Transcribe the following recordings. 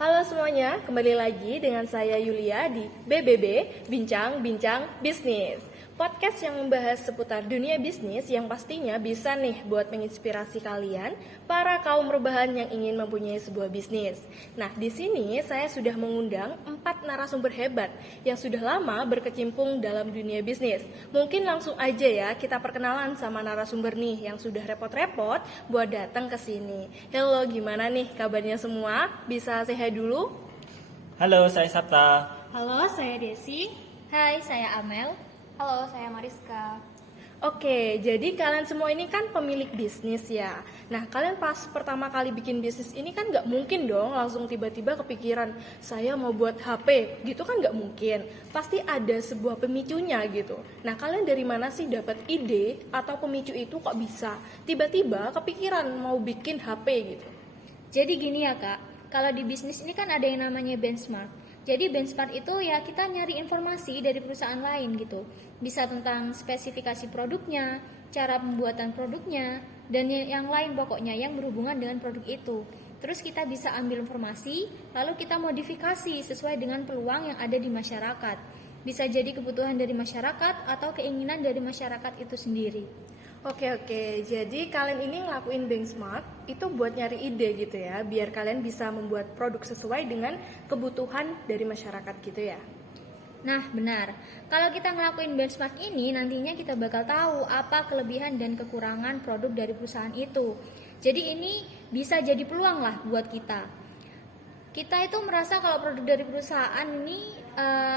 Halo semuanya, kembali lagi dengan saya Yulia di BBB, Bincang-Bincang Bisnis. Podcast yang membahas seputar dunia bisnis yang pastinya bisa nih buat menginspirasi kalian, para kaum rebahan yang ingin mempunyai sebuah bisnis. Nah, di sini saya sudah mengundang 4 narasumber hebat yang sudah lama berkecimpung dalam dunia bisnis. Mungkin langsung aja ya kita perkenalan sama narasumber nih yang sudah repot-repot buat datang ke sini. Halo, gimana nih kabarnya semua? Bisa sehat dulu? Halo, saya Sabta. Halo, saya Desi. Hai, saya Amel. Halo, saya Mariska. Oke, jadi kalian semua ini kan pemilik bisnis ya. Nah, kalian pas pertama kali bikin bisnis ini kan nggak mungkin dong langsung tiba-tiba kepikiran saya mau buat HP, gitu kan nggak mungkin. Pasti ada sebuah pemicunya gitu. Nah, kalian dari mana sih dapat ide atau pemicu itu kok bisa tiba-tiba kepikiran mau bikin HP gitu? Jadi gini ya Kak, kalau di bisnis ini kan ada yang namanya benchmark. Jadi benchmark itu ya kita nyari informasi dari perusahaan lain gitu. Bisa tentang spesifikasi produknya, cara pembuatan produknya, dan yang lain pokoknya yang berhubungan dengan produk itu. Terus kita bisa ambil informasi, lalu kita modifikasi sesuai dengan peluang yang ada di masyarakat. Bisa jadi kebutuhan dari masyarakat atau keinginan dari masyarakat itu sendiri. Oke, jadi kalian ini ngelakuin benchmark itu buat nyari ide gitu ya, biar kalian bisa membuat produk sesuai dengan kebutuhan dari masyarakat gitu ya. Nah, benar. Kalau kita ngelakuin benchmark ini, nantinya kita bakal tahu apa kelebihan dan kekurangan produk dari perusahaan itu. Jadi ini bisa jadi peluang lah buat kita. Kita itu merasa kalau produk dari perusahaan ini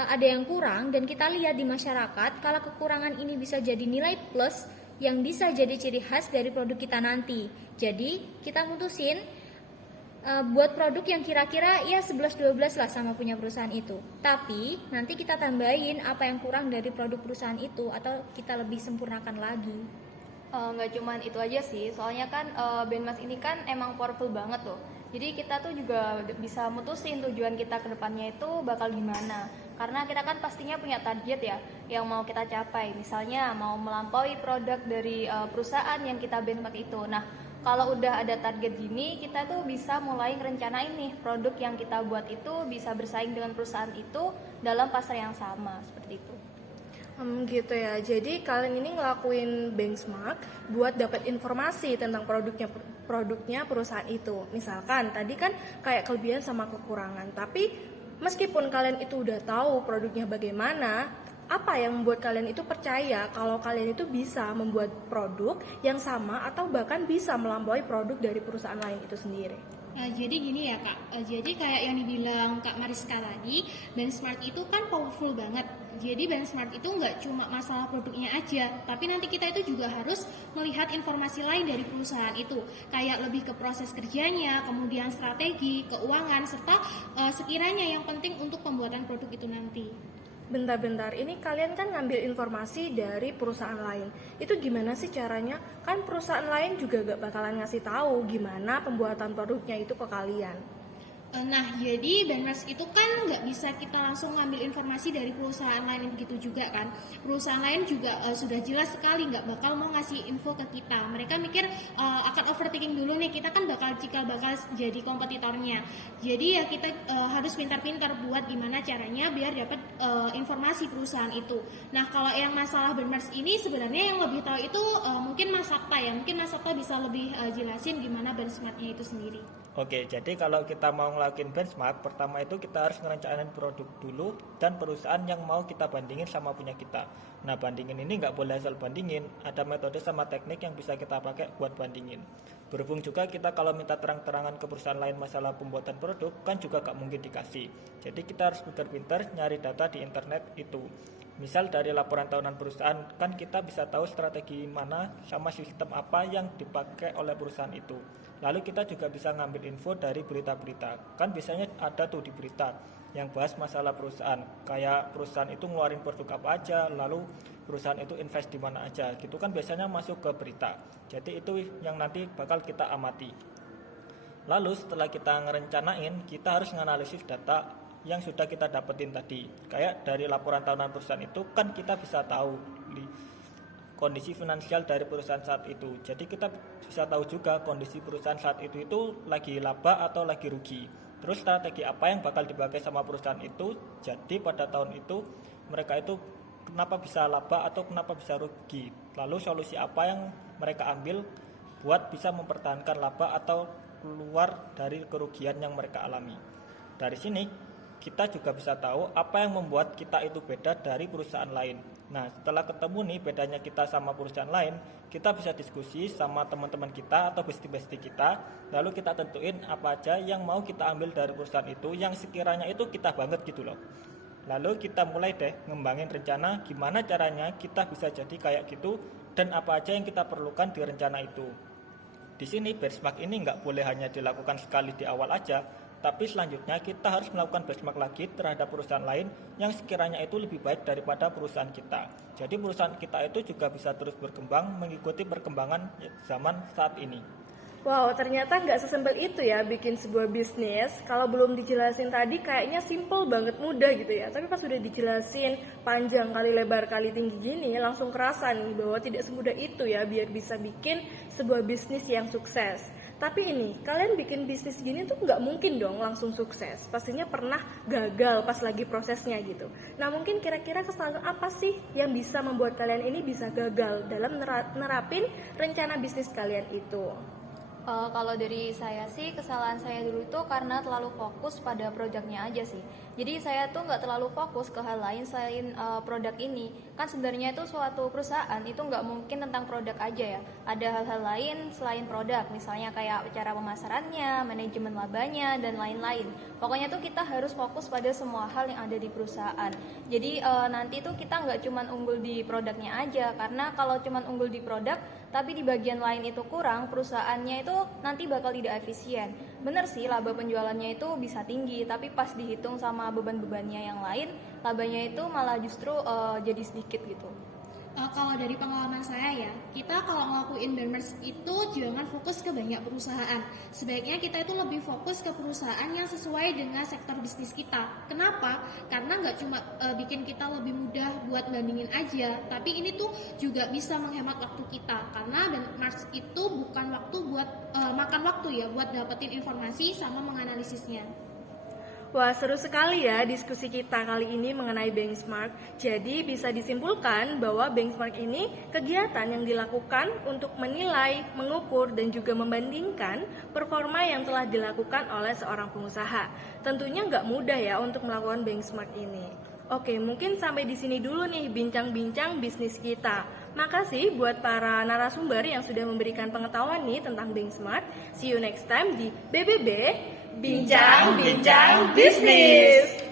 ada yang kurang dan kita lihat di masyarakat, kalau kekurangan ini bisa jadi nilai plus yang bisa jadi ciri khas dari produk kita nanti. Jadi kita mutusin buat produk yang kira-kira ya 11-12 lah sama punya perusahaan itu. Tapi nanti kita tambahin apa yang kurang dari produk perusahaan itu atau kita lebih sempurnakan lagi. Nggak cuman itu aja sih, soalnya kan Benmas ini kan emang powerful banget loh. Jadi kita tuh juga bisa mutusin tujuan kita ke depannya itu bakal gimana. Karena kita kan pastinya punya target ya yang mau kita capai. Misalnya mau melampaui produk dari perusahaan yang kita benchmark itu. Nah, kalau udah ada target gini, kita tuh bisa mulai ngerencanain nih produk yang kita buat itu bisa bersaing dengan perusahaan itu dalam pasar yang sama, seperti itu. Gitu ya. Jadi kalian ini ngelakuin benchmark buat dapat informasi tentang produknya perusahaan itu. Misalkan tadi kan kayak kelebihan sama kekurangan. Tapi meskipun kalian itu udah tahu produknya bagaimana, apa yang membuat kalian itu percaya kalau kalian itu bisa membuat produk yang sama atau bahkan bisa melampaui produk dari perusahaan lain itu sendiri? Jadi gini ya Kak, jadi kayak yang dibilang Kak Mariska tadi, benchmark itu kan powerful banget. Jadi benchmark itu nggak cuma masalah produknya aja, tapi nanti kita itu juga harus melihat informasi lain dari perusahaan itu, kayak lebih ke proses kerjanya, kemudian strategi, keuangan, serta sekiranya yang penting untuk pembuatan produk itu nanti. Bentar, ini kalian kan ngambil informasi dari perusahaan lain. Itu gimana sih caranya? Kan perusahaan lain juga gak bakalan ngasih tahu gimana pembuatan produknya itu ke kalian. Nah, jadi benchmark itu kan nggak bisa kita langsung ngambil informasi dari perusahaan lain begitu juga kan. Perusahaan lain juga sudah jelas sekali nggak bakal mau ngasih info ke kita. Mereka mikir akan overthinking dulu nih, kita kan bakal jadi kompetitornya. Jadi ya kita harus pintar-pintar buat gimana caranya biar dapat informasi perusahaan itu. Nah, kalau yang masalah benchmark ini sebenarnya yang lebih tahu itu mungkin Mas Sabta ya. Mungkin Mas Sabta bisa lebih jelasin gimana benchmarknya itu sendiri. Oke, jadi kalau kita mau ngelakuin benchmark, pertama itu kita harus ngerencanain produk dulu dan perusahaan yang mau kita bandingin sama punya kita. Nah, bandingin ini nggak boleh asal bandingin, ada metode sama teknik yang bisa kita pakai buat bandingin. Berhubung juga kita kalau minta terang-terangan ke perusahaan lain masalah pembuatan produk, kan juga nggak mungkin dikasih. Jadi kita harus pintar-pintar nyari data di internet itu. Misal dari laporan tahunan perusahaan, kan kita bisa tahu strategi mana sama sistem apa yang dipakai oleh perusahaan itu. Lalu kita juga bisa ngambil info dari berita-berita. Kan biasanya ada tuh di berita yang bahas masalah perusahaan. Kayak perusahaan itu ngeluarin produk apa aja, lalu perusahaan itu invest di mana aja. Gitu kan biasanya masuk ke berita. Jadi itu yang nanti bakal kita amati. Lalu setelah kita ngerencanain, kita harus menganalisis data yang sudah kita dapetin tadi. Kayak dari laporan tahunan perusahaan itu kan kita bisa tahu kondisi finansial dari perusahaan saat itu. Jadi kita bisa tahu juga kondisi perusahaan saat itu lagi laba atau lagi rugi. Terus strategi apa yang bakal dipakai sama perusahaan itu, jadi pada tahun itu mereka itu kenapa bisa laba atau kenapa bisa rugi. Lalu solusi apa yang mereka ambil buat bisa mempertahankan laba atau keluar dari kerugian yang mereka alami. Dari sini kita juga bisa tahu apa yang membuat kita itu beda dari perusahaan lain. Nah, setelah ketemu nih bedanya kita sama perusahaan lain, kita bisa diskusi sama teman-teman kita atau bestie-bestie kita, lalu kita tentuin apa aja yang mau kita ambil dari perusahaan itu yang sekiranya itu kita banget gitu loh. Lalu kita mulai deh ngembangin rencana gimana caranya kita bisa jadi kayak gitu dan apa aja yang kita perlukan di rencana itu. Di sini benchmark ini nggak boleh hanya dilakukan sekali di awal aja, tapi selanjutnya kita harus melakukan benchmark lagi terhadap perusahaan lain yang sekiranya itu lebih baik daripada perusahaan kita. Jadi perusahaan kita itu juga bisa terus berkembang mengikuti perkembangan zaman saat ini. Wow, ternyata nggak sesimpel itu ya bikin sebuah bisnis. Kalau belum dijelasin tadi kayaknya simple banget, mudah gitu ya. Tapi pas sudah dijelasin panjang kali lebar kali tinggi gini, langsung kerasa nih bahwa tidak semudah itu ya biar bisa bikin sebuah bisnis yang sukses. Tapi ini, kalian bikin bisnis gini tuh nggak mungkin dong langsung sukses. Pastinya pernah gagal pas lagi prosesnya gitu. Nah mungkin kira-kira kesalahan apa sih yang bisa membuat kalian ini bisa gagal dalam nerapin rencana bisnis kalian itu? Kalau dari saya sih, kesalahan saya dulu itu karena terlalu fokus pada produknya aja sih. Jadi saya tuh nggak terlalu fokus ke hal lain selain produk ini. Kan sebenarnya itu suatu perusahaan itu nggak mungkin tentang produk aja ya. Ada hal-hal lain selain produk, misalnya kayak cara pemasarannya, manajemen labanya, dan lain-lain. Pokoknya tuh kita harus fokus pada semua hal yang ada di perusahaan. Jadi nanti tuh kita nggak cuma unggul di produknya aja, karena kalau cuma unggul di produk tapi di bagian lain itu kurang, perusahaannya itu nanti bakal tidak efisien. Bener sih, laba penjualannya itu bisa tinggi, tapi pas dihitung sama beban-bebannya yang lain, labanya itu malah justru jadi sedikit gitu. Kalau dari pengalaman saya ya, kita kalau ngelakuin benchmark itu jangan fokus ke banyak perusahaan. Sebaiknya kita itu lebih fokus ke perusahaan yang sesuai dengan sektor bisnis kita. Kenapa? Karena nggak cuma bikin kita lebih mudah buat bandingin aja, tapi ini tuh juga bisa menghemat waktu kita. Karena benchmark itu bukan waktu buat makan waktu ya, buat dapetin informasi sama menganalisisnya. Wah, seru sekali ya diskusi kita kali ini mengenai benchmark. Jadi bisa disimpulkan bahwa benchmark ini kegiatan yang dilakukan untuk menilai, mengukur, dan juga membandingkan performa yang telah dilakukan oleh seorang pengusaha. Tentunya nggak mudah ya untuk melakukan benchmark ini. Oke, mungkin sampai di sini dulu nih bincang-bincang bisnis kita. Makasih buat para narasumber yang sudah memberikan pengetahuan nih tentang benchmark. See you next time di BBB Bincang-Bincang Bisnis.